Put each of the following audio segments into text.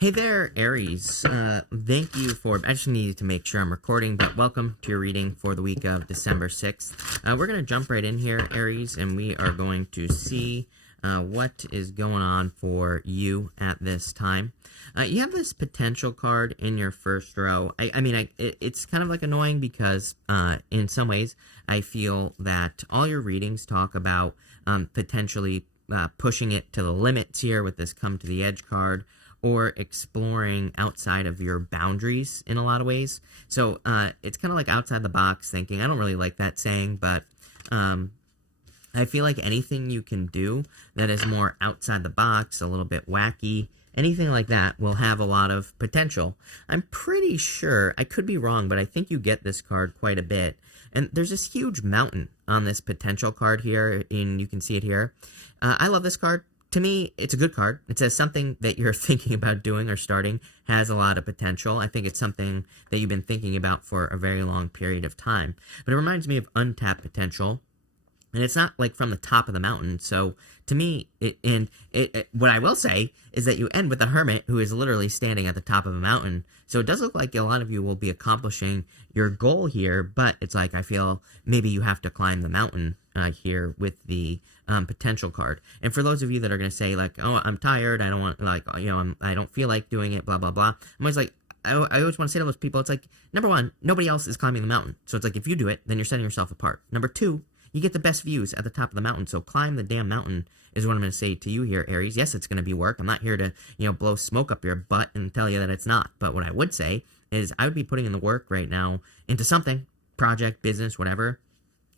Hey there, Aries. Thank you for. I just needed to make sure I'm recording, but welcome to your reading for the week of December 6th. We're going to jump right in here, Aries, and we are going to see what is going on for you at this time. You have this potential card in your first row. It's kind of like annoying because in some ways I feel that all your readings talk about potentially pushing it to the limits here with this come to the edge card, or exploring outside of your boundaries in a lot of ways. So it's kind of like outside the box thinking. I don't really like that saying, but I feel like anything you can do that is more outside the box, a little bit wacky, anything like that will have a lot of potential. I'm pretty sure, I could be wrong, but I think you get this card quite a bit. And there's this huge mountain on this potential card here, and you can see it here. I love this card. To me, it's a good card. It says something that you're thinking about doing or starting has a lot of potential. I think it's something that you've been thinking about for a very long period of time. But it reminds me of untapped potential. And it's not like from the top of the mountain. So to me, what I will say is that you end with a hermit who is literally standing at the top of a mountain. So it does look like a lot of you will be accomplishing your goal here, but it's like I feel maybe you have to climb the mountain here with the potential card. And for those of you that are going to say like, oh, I'm tired, I don't want, like, I don't feel like doing it, blah, blah, blah. I'm always like, I always want to say to those people, it's like, number one, nobody else is climbing the mountain. So it's like, if you do it, then you're setting yourself apart. Number two, you get the best views at the top of the mountain. So climb the damn mountain is what I'm going to say to you here, Aries. Yes, it's going to be work. I'm not here to, blow smoke up your butt and tell you that it's not. But what I would say is I would be putting in the work right now into something, project, business, whatever.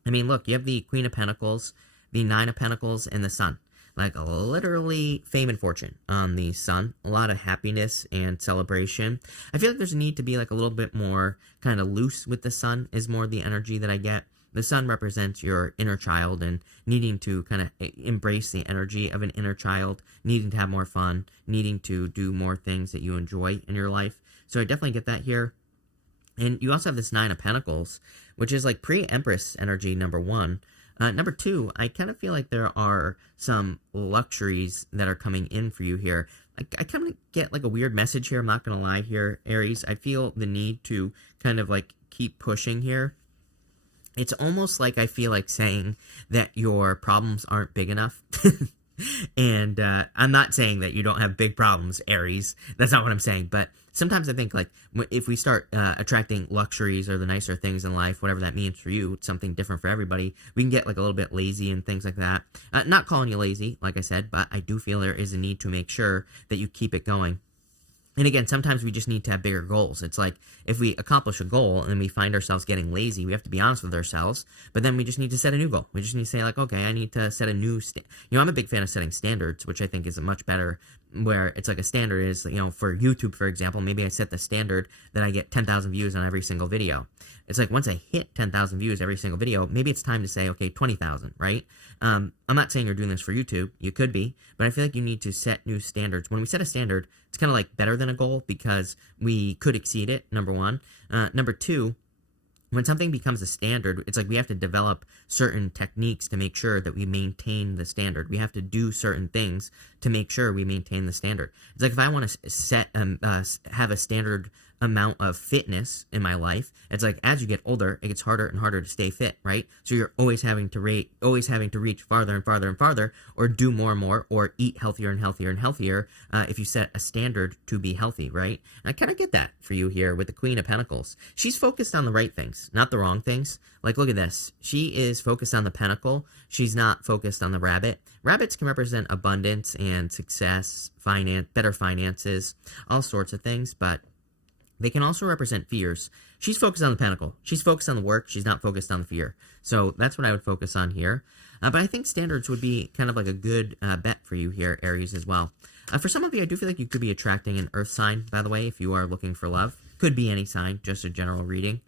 I mean, look, you have the Queen of Pentacles, the Nine of Pentacles, and the Sun. Like, literally fame and fortune on the Sun. A lot of happiness and celebration. I feel like there's a need to be, like, a little bit more kind of loose with the Sun is more the energy that I get. The Sun represents your inner child and needing to kind of embrace the energy of an inner child, needing to have more fun, needing to do more things that you enjoy in your life. So I definitely get that here. And you also have this Nine of Pentacles, which is like pre-Empress energy, number one. Number two, I kind of feel like there are some luxuries that are coming in for you here. I kind of get like a weird message here. I'm not going to lie here, Aries. I feel the need to kind of like keep pushing here. It's almost like I feel like saying that your problems aren't big enough. And I'm not saying that you don't have big problems, Aries. That's not what I'm saying. But sometimes I think, like, if we start attracting luxuries or the nicer things in life, whatever that means for you, it's something different for everybody, we can get, like, a little bit lazy and things like that. Not calling you lazy, like I said, but I do feel there is a need to make sure that you keep it going. And again, sometimes we just need to have bigger goals. It's like if we accomplish a goal and then we find ourselves getting lazy, we have to be honest with ourselves. But then we just need to set a new goal. We just need to say like, okay, I need to set a new, I'm a big fan of setting standards, which I think is a much better, where it's like a standard is, for YouTube, for example, maybe I set the standard that I get 10,000 views on every single video. It's like once I hit 10,000 views every single video, maybe it's time to say, okay, 20,000, right? I'm not saying you're doing this for YouTube. You could be, but I feel like you need to set new standards. When we set a standard, it's kind of like better than a goal because we could exceed it, number one. Number two, when something becomes a standard, it's like we have to develop certain techniques to make sure that we maintain the standard. We have to do certain things to make sure we maintain the standard. It's like if I want to set have a standard amount of fitness in my life, it's like as you get older, it gets harder and harder to stay fit, right? So you're always having to reach farther and farther and farther, or do more and more, or eat healthier and healthier and healthier if you set a standard to be healthy, right? And I kind of get that for you here with the Queen of Pentacles. She's focused on the right things, not the wrong things. Like, look at this. She is focused on the pentacle. She's not focused on the rabbit. Rabbits can represent abundance and success, better finances, all sorts of things, but they can also represent fears. She's focused on the pentacle. She's focused on the work. She's not focused on the fear. So that's what I would focus on here. But I think standards would be kind of like a good bet for you here, Aries, as well. For some of you, I do feel like you could be attracting an earth sign, by the way, if you are looking for love. Could be any sign, just a general reading.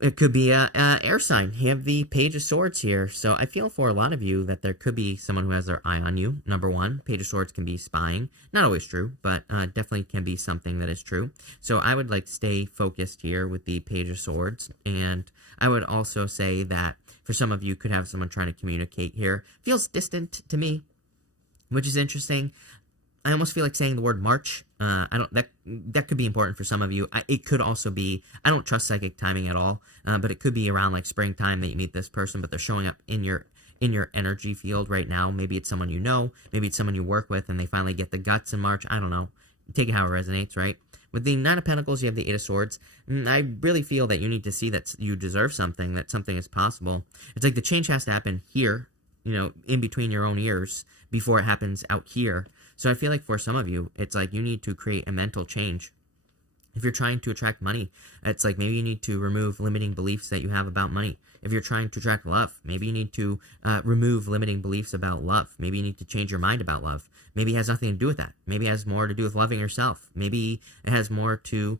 It could be a air sign. You have the Page of Swords here. So I feel for a lot of you that there could be someone who has their eye on you. Number one, Page of Swords can be spying. Not always true, but definitely can be something that is true. So I would like stay focused here with the Page of Swords. And I would also say that for some of you could have someone trying to communicate here. Feels distant to me, which is interesting. I almost feel like saying the word March I don't that could be important for some of you. It could also be, I don't trust psychic timing at all, but it could be around like springtime that you meet this person, but they're showing up in your energy field right now. Maybe it's someone you know, maybe it's someone you work with, and they finally get the guts in March. I don't know. Take it how it resonates, right? With the Nine of Pentacles, you have the Eight of Swords. I really feel that you need to see that you deserve something, that something is possible. It's like the change has to happen here, in between your own ears before it happens out here. So I feel like for some of you, it's like you need to create a mental change. If you're trying to attract money, it's like maybe you need to remove limiting beliefs that you have about money. If you're trying to attract love, maybe you need to remove limiting beliefs about love. Maybe you need to change your mind about love. Maybe it has nothing to do with that. Maybe it has more to do with loving yourself. Maybe it has more to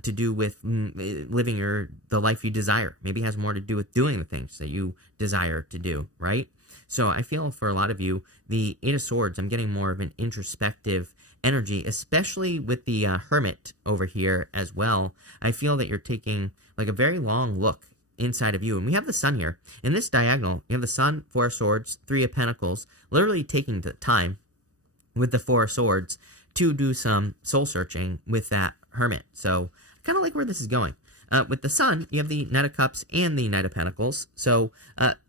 do with living the life you desire. Maybe it has more to do with doing the things that you desire to do, right? So I feel for a lot of you, the Eight of Swords, I'm getting more of an introspective energy, especially with the Hermit over here as well. I feel that you're taking like a very long look inside of you. And we have the Sun here. In this diagonal, you have the Sun, Four of Swords, Three of Pentacles, literally taking the time with the Four of Swords to do some soul searching with that Hermit. So I kind of like where this is going. With the Sun, you have the Knight of Cups and the Knight of Pentacles. So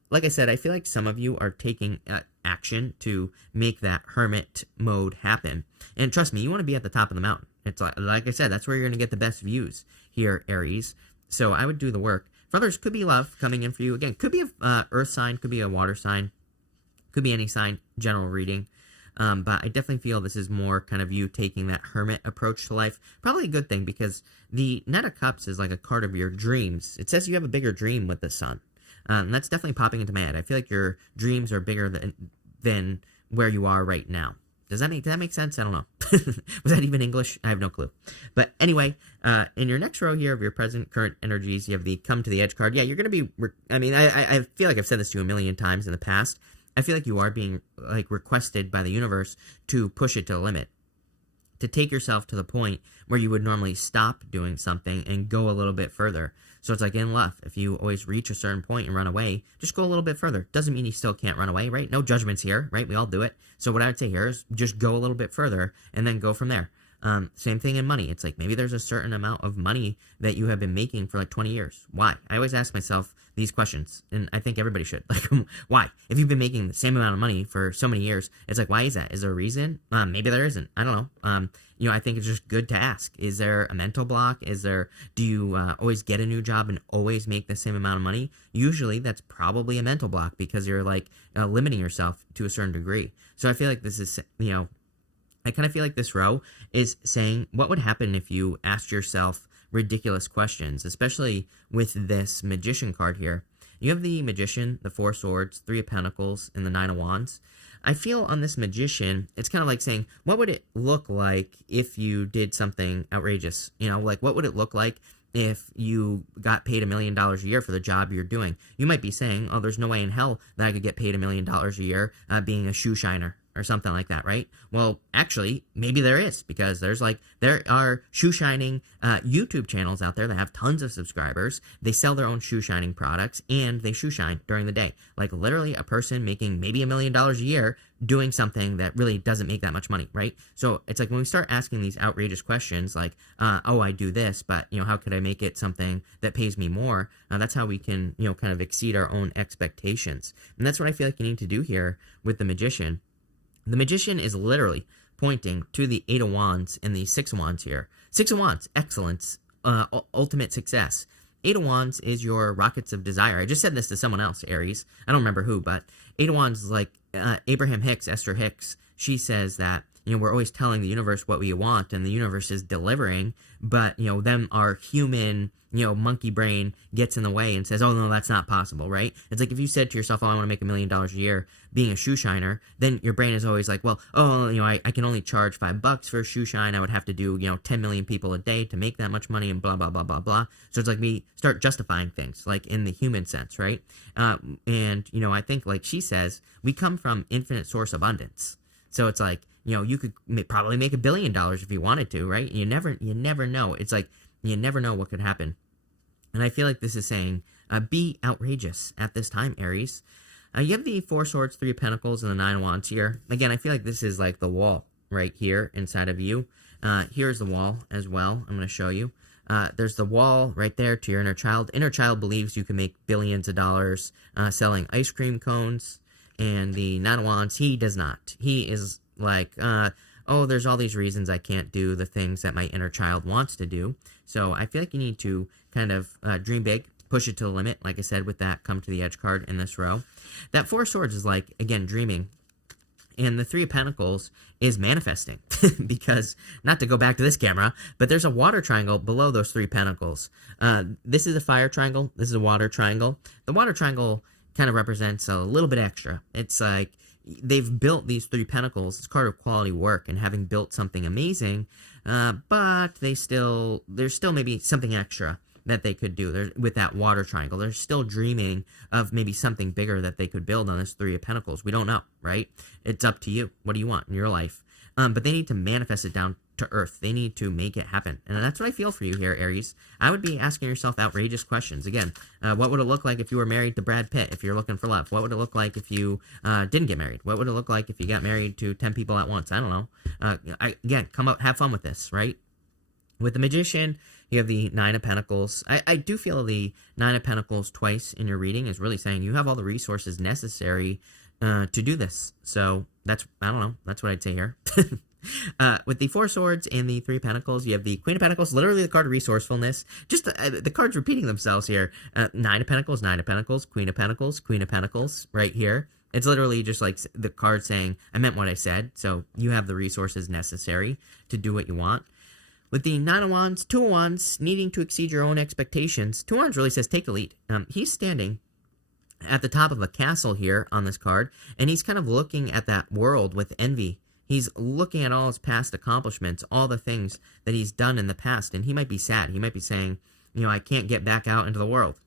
like I said, I feel like some of you are taking action to make that Hermit mode happen. And trust me, you want to be at the top of the mountain. It's like I said, that's where you're going to get the best views here, Aries. So I would do the work. For others, could be love coming in for you. Again, could be a earth sign, could be a water sign, could be any sign, general reading. But I definitely feel this is more kind of you taking that Hermit approach to life. Probably a good thing because the Knight of Cups is like a card of your dreams. It says you have a bigger dream with the Sun. And that's definitely popping into my head. I feel like your dreams are bigger than where you are right now. Does that make sense? I don't know. Was that even English? I have no clue. But anyway, in your next row here of your present current energies, you have the Come to the Edge card. Yeah, you're going to be, I feel like I've said this to you a million times in the past. I feel like you are being like requested by the universe to push it to the limit. To take yourself to the point where you would normally stop doing something and go a little bit further. So it's like in love, if you always reach a certain point and run away, just go a little bit further. Doesn't mean you still can't run away, right? No judgments here, right? We all do it. So what I would say here is just go a little bit further and then go from there. Same thing in money. It's like maybe there's a certain amount of money that you have been making for like 20 years. Why? I always ask myself these questions, and I think everybody should. Like, why? If you've been making the same amount of money for so many years, it's like, why is that? Is there a reason? Maybe there isn't. I don't know. I think it's just good to ask. Is there a mental block? Do you always get a new job and always make the same amount of money? Usually that's probably a mental block because you're like limiting yourself to a certain degree. So I feel like this is, I kind of feel like this row is saying what would happen if you asked yourself ridiculous questions, especially with this Magician card here. You have the Magician, the Four of Swords, Three of Pentacles, and the Nine of Wands. I feel on this Magician, it's kind of like saying, what would it look like if you did something outrageous? Like what would it look like if you got paid $1 million a year for the job you're doing? You might be saying, oh, there's no way in hell that I could get paid $1 million a year being a shoe shiner or something like that, right? Well, actually, maybe there is, because there are shoe shining YouTube channels out there that have tons of subscribers. They sell their own shoe shining products and they shoe shine during the day. Like literally a person making maybe $1 million a year doing something that really doesn't make that much money, right? So it's like when we start asking these outrageous questions like, oh, I do this, but how could I make it something that pays me more? That's how we can, kind of exceed our own expectations. And that's what I feel like you need to do here with the Magician. The Magician is literally pointing to the Eight of Wands and the Six of Wands here. Six of Wands, excellence, ultimate success. Eight of Wands is your rockets of desire. I just said this to someone else, Aries. I don't remember who, but Eight of Wands is like Abraham Hicks, Esther Hicks. She says that, we're always telling the universe what we want and the universe is delivering, but, them, our human, monkey brain gets in the way and says, oh, no, that's not possible, right? It's like if you said to yourself, oh, I want to make $1 million a year being a shoe shiner, then your brain is always like, well, oh, I can only charge $5 for a shoe shine. I would have to do, 10 million people a day to make that much money and blah, blah, blah, blah, blah. So it's like we start justifying things, like in the human sense, right? And, I think like she says, we come from infinite source abundance. So it's like, you could probably make $1 billion if you wanted to, right? You never know. It's like, you never know what could happen. And I feel like this is saying, be outrageous at this time, Aries. You have the Four Swords, Three of Pentacles, and the Nine of Wands here. Again, I feel like this is like the wall. right here inside of you. Here's the wall as well. I'm going to show you. There's the wall right there to your inner child. Inner child believes you can make billions of dollars selling ice cream cones. And the Nine of Wands, he does not. He is like, oh, there's all these reasons I can't do the things that my inner child wants to do. So I feel like you need to kind of dream big, push it to the limit, like I said, with that come to the edge card in this row. That Four of Swords is like, again, dreaming. And the Three of Pentacles is manifesting. Because, not to go back to this camera, but there's a water triangle below those Three Pentacles. This is a fire triangle. This is a water triangle. The water triangle kind of represents a little bit extra. It's like they've built these Three Pentacles. It's part of quality work and having built something amazing, but there's still maybe something extra that they could do with that water triangle. They're still dreaming of maybe something bigger that they could build on this Three of Pentacles. We don't know, right? It's up to you. What do you want in your life? But they need to manifest it down to earth. They need to make it happen. And that's what I feel for you here, Aries. I would be asking yourself outrageous questions. Again, what would it look like if you were married to Brad Pitt, if you're looking for love? What would it look like if you didn't get married? What would it look like if you got married to 10 people at once? I don't know. Again, come out, have fun with this, right? With the Magician, you have the Nine of Pentacles. I do feel the Nine of Pentacles twice in your reading is really saying you have all the resources necessary to do this. So that's, I don't know, that's what I'd say here. With the Four Swords and the Three of Pentacles, you have the Queen of Pentacles, literally the card of resourcefulness. Just the cards repeating themselves here. Nine of Pentacles, Nine of Pentacles, Queen of Pentacles, right here. It's literally just like the card saying, I meant what I said. So you have the resources necessary to do what you want. With the Nine of Wands, Two of Wands, needing to exceed your own expectations. Two of Wands really says take the lead. He's standing at the top of a castle here on this card, and he's kind of looking at that world with envy. He's looking at all his past accomplishments, all the things that he's done in the past, and he might be sad. He might be saying, you know, I can't get back out into the world,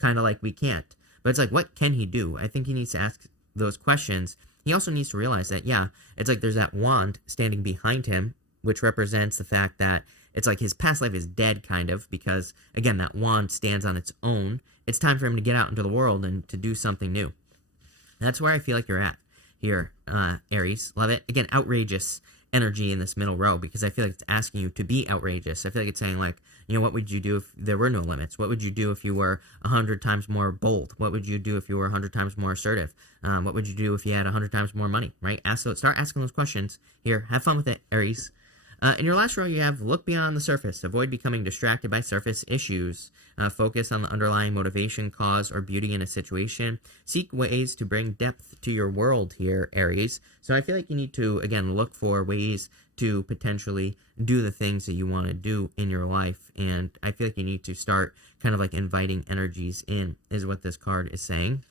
kind of like we can't. But it's like, what can he do? I think he needs to ask those questions. He also needs to realize that, yeah, it's like there's that wand standing behind him, which represents the fact that it's like his past life is dead, kind of, because, again, that wand stands on its own. It's time for him to get out into the world and to do something new. That's where I feel like you're at here, Aries. Love it. Again, outrageous energy in this middle row, because I feel like it's asking you to be outrageous. I feel like it's saying, like, you know, what would you do if there were no limits? What would you do if you were 100 times more bold? What would you do if you were 100 times more assertive? What would you do if you had 100 times more money, right? Start asking those questions here. Have fun with it, Aries. In your last row, you have look beyond the surface. Avoid becoming distracted by surface issues. Focus on the underlying motivation, cause, or beauty in a situation. Seek ways to bring depth to your world here, Aries. So I feel like you need to, again, look for ways to potentially do the things that you want to do in your life. And I feel like you need to start kind of like inviting energies in, is what this card is saying.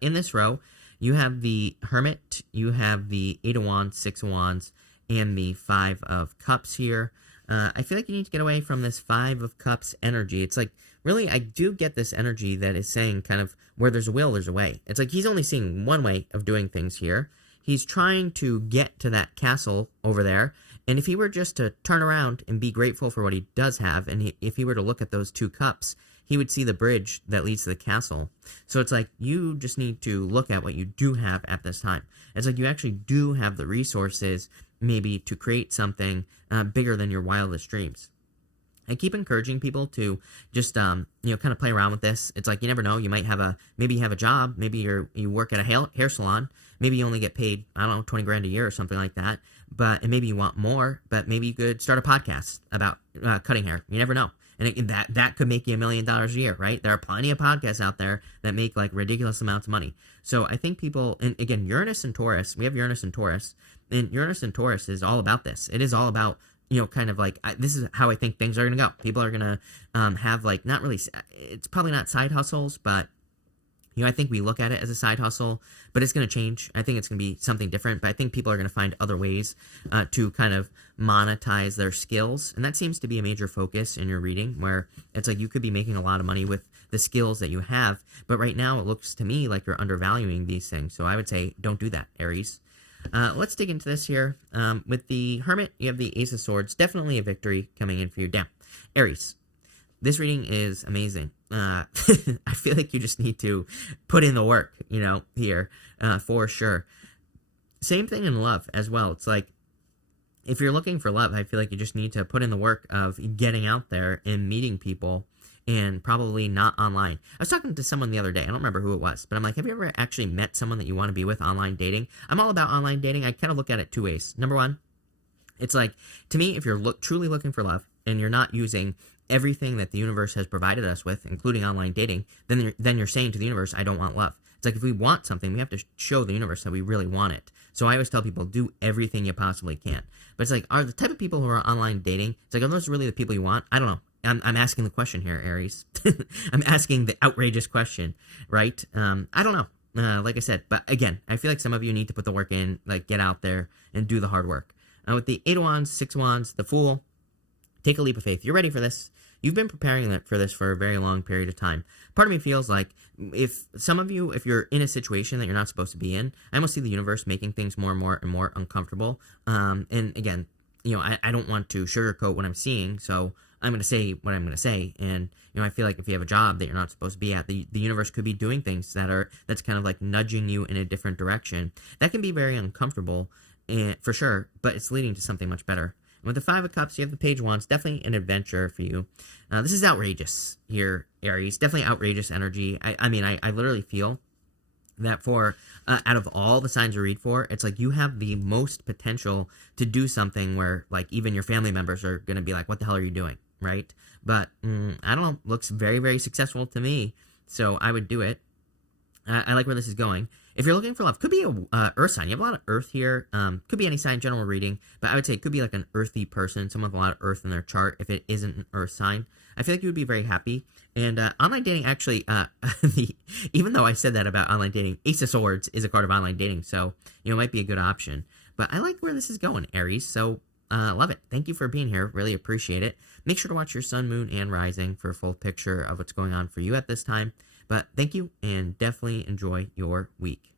In this row, you have the Hermit, you have the Eight of Wands, Six of Wands, and the Five of Cups here. I feel like you need to get away from this Five of Cups energy. It's like, really, I do get this energy that is saying kind of where there's a will, there's a way. It's like he's only seeing one way of doing things here. He's trying to get to that castle over there. And if he were just to turn around and be grateful for what he does have, and if he were to look at those two cups, he would see the bridge that leads to the castle. So it's like you just need to look at what you do have at this time. It's like you actually do have the resources maybe to create something bigger than your wildest dreams. I keep encouraging people to just, kind of play around with this. It's like, you never know. You might have maybe you have a job. Maybe you work at a hair salon. Maybe you only get paid, I don't know, 20 grand a year or something like that. And maybe you want more, but maybe you could start a podcast about cutting hair. You never know. And that could make you $1 million a year, right? There are plenty of podcasts out there that make like ridiculous amounts of money. So I think people, and again, Uranus and Taurus, we have Uranus and Taurus, and Uranus and Taurus is all about this. It is all about, kind of like, this is how I think things are going to go. People are going to have like, not really, it's probably not side hustles, but I think we look at it as a side hustle, but it's going to change. I think it's going to be something different, but I think people are going to find other ways to kind of monetize their skills. And that seems to be a major focus in your reading, where it's like you could be making a lot of money with the skills that you have, but right now it looks to me like you're undervaluing these things. So I would say don't do that, Aries. Let's dig into this here. With the Hermit, you have the Ace of Swords. Definitely a victory coming in for you. Damn. Aries, this reading is amazing. I feel like you just need to put in the work, here, for sure. Same thing in love as well. It's like if you're looking for love, I feel like you just need to put in the work of getting out there and meeting people, and probably not online. I was talking to someone the other day. I don't remember who it was, but I'm like, have you ever actually met someone that you want to be with online dating? I'm all about online dating. I kind of look at it two ways. Number one, it's like, to me, if you're truly looking for love and you're not using everything that the universe has provided us with, including online dating, then you're saying to the universe, I don't want love. It's like, if we want something, we have to show the universe that we really want it. So I always tell people, do everything you possibly can. But it's like, are the type of people who are online dating, it's like, are those really the people you want? I don't know. I'm asking the question here, Aries. I'm asking the outrageous question, right? I don't know. Like I said, but again, I feel like some of you need to put the work in, like get out there and do the hard work. With the 8 of Wands, 6 of Wands, the Fool, take a leap of faith. You're ready for this. You've been preparing for this for a very long period of time. Part of me feels like if some of you, if you're in a situation that you're not supposed to be in, I almost see the universe making things more and more and more uncomfortable. And again, I don't want to sugarcoat what I'm seeing, so I'm going to say what I'm going to say. And, I feel like if you have a job that you're not supposed to be at, the universe could be doing things that's kind of like nudging you in a different direction. That can be very uncomfortable, for sure, but it's leading to something much better. And with the 5 of Cups, you have the Page of Wands, definitely an adventure for you. This is outrageous here, Aries. Definitely outrageous energy. I mean, I literally feel that for out of all the signs you read for, it's like you have the most potential to do something where like even your family members are going to be like, what the hell are you doing, right? But I don't know, looks very, very successful to me, so I would do it. I like where this is going. If you're looking for love, could be a earth sign. You have a lot of earth here. Could be any sign, general reading, but I would say it could be like an earthy person, someone with a lot of earth in their chart. If it isn't an earth sign, I feel like you would be very happy. And online dating, actually, even though I said that about online dating, Ace of Swords is a card of online dating, so it might be a good option. But I like where this is going, Aries. So love it. Thank you for being here. Really appreciate it. Make sure to watch your sun, moon, and rising for a full picture of what's going on for you at this time. But thank you, and definitely enjoy your week.